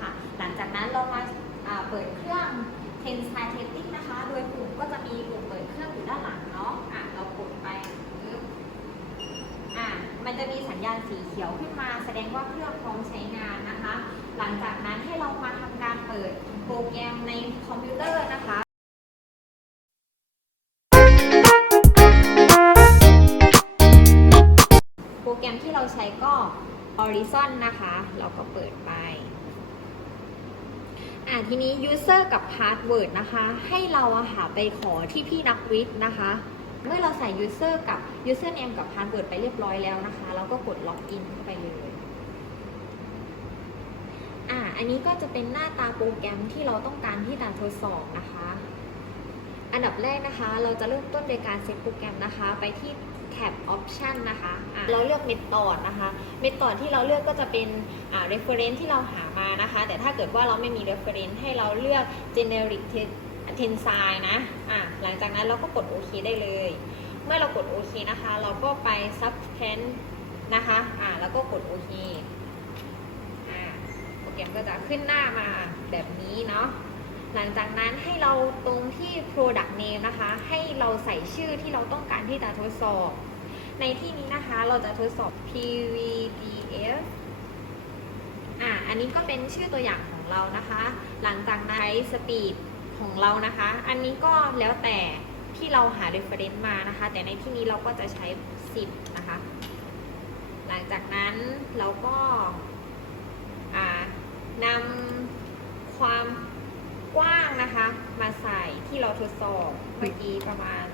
ค่ะ หลังจากนั้นเรามาาเปิดเครื่อง Tensile Testing นะคะ โดยปุ่มก็จะมีปุ่มเปิดเครื่องอยู่ด้านหลังเนาะอะเรากดไปอะมันจะมีสัญญาณสีเขียวขึ้นมา แสดงว่าเครื่องพร้อมใช้งานนะคะ หลังจากนั้นให้เรามาทำการเปิดโปรแกรมในคอมพิวเตอร์นะคะโปรแกรมที่เราใช้ก็ Horizon นะคะ เราก็เปิดไป อ่าทีนี้ user กับ password นะคะ ให้เราอะค่ะไปขอที่พี่นักวิทย์นะคะ เมื่อเราใส่ user กับ username กับ password ไปเรียบร้อยแล้วนะคะ เราก็กด login เข้าไปเลยอ่าอันนี้ก็จะเป็นหน้าตาโปรแกรมที่เราต้องการที่จะทดสอบนะคะ อันดับแรกนะคะ เราจะเริ่มต้นโดยการเซตโปรแกรมนะคะ ไปที่แท็บ option นะคะะเราเลือก method นะคะ method ที่เราเลือกก็จะเป็นอ่า reference ที่เราหามานะคะ แต่ถ้าเกิดว่าเราไม่มี reference ให้เราเลือก generic tensile นะะหลังจากนั้นเราก็กดโอเคได้เลย เมื่อเรากดโอเคนะคะ เราก็ไป substance นะคะะแล้วก็กดโอเคโปรแกรมก็จะขึ้นหน้ามาแบบนี้เนาะ หลังจากนั้นให้เราตรงที่ product name นะคะ ให้เราใส่ชื่อที่เราต้องการที่จะทดสอบ ในที่นี้นะคะเราจะทดสอบ PVDF อะอันนี้ก็เป็นชื่อตัวอย่างของเรานะคะ หลังจากนั้นใช้ speed ของเรานะคะ อันนี้ก็แล้วแต่ที่เราหา reference มานะคะ แต่ในที่นี้เราก็จะใช้ 10 นะคะ หลังจากนั้นเราก็อ่านำความกว้างนะคะ มาใส่ ที่เราทดสอบเมื่อกี้ประมาณ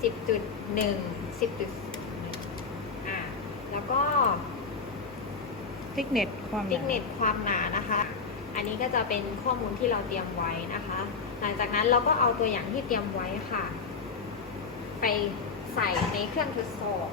10.1 10.1อ่าแล้วก็ทิกเน็ตความหติ๊นากเน็ตความหนานะคะ อันนี้ก็จะเป็นข้อมูลที่เราเตรียมไว้นะคะ หลังจากนั้นเราก็เอาตัวอย่างที่เตรียมไว้ค่ะ ไปใส่ในเครื่องทดสอบ